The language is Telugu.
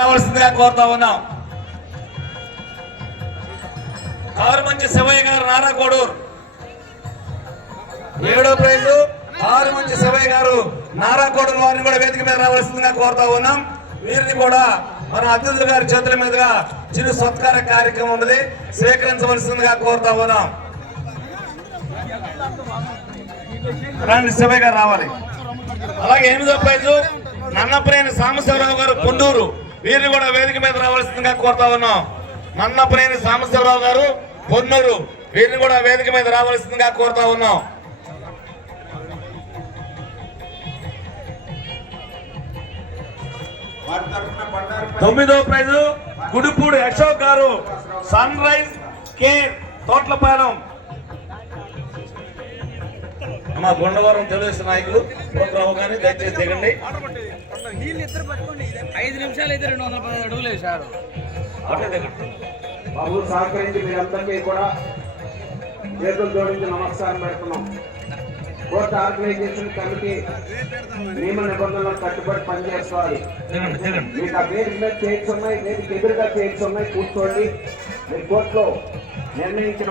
రావాల్సిందిగా కోరుతా ఉన్నాం. కారుమంచి శివయ్య గారు నారా కోడూరు 7వ ప్రైజు. కారుమంచి శివయ్య గారు నారా కోడూరు వారిని కూడా వేదిక మీద రావాల్సిందిగా కోరుతా ఉన్నాం. వీరిని కూడా మన అతిథులు గారి చేతుల మీదుగా చిరు సత్కార కార్యక్రమం ఉన్నది, స్వీకరించవలసిందిగా కోరుతా ఉన్నాం. శివయ్య గారు రావాలి. అలాగే 8వ ప్రైజు నన్నప్రేని సాంబశివరావు గారు పొండూరు, వీరిని కూడా వేదిక మీద రావాల్సిందిగా కోరుతా ఉన్నాం. నన్నప్రేని సాంబశివరావు గారు పొన్నూరు, వీరిని కూడా వేదిక మీద రావాల్సిందిగా కోరుతా ఉన్నాం. తొమ్మిదవ price Gudipudi Ashok garu sun rise కే తోట్లపాలెం. మా గుండవరం తెలుగుదేశం నాయకులు ప్రోగ్రామ్ కానీ దయచేసి దిగండి. 5 నిమిషాలు అయితే 217 అడుగులు వేశారు. బాబు సహకరించి మీరందరికీ కూడా చేతులు జోడించి నమస్కారం పెడుతున్నాం. కోర్టు ఆర్గనైజేషన్ కమిటీ నియమ నిబంధనలకు కట్టుబడి పనిచేసుకోవాలి. మీకు ఆ వేదిక మీద చైర్స్ ఉన్నాయి, వేదిక ఎదురుగా చైర్స్ ఉన్నాయి, కూర్చోండి. మీరు కోర్టులో నిర్ణయించిన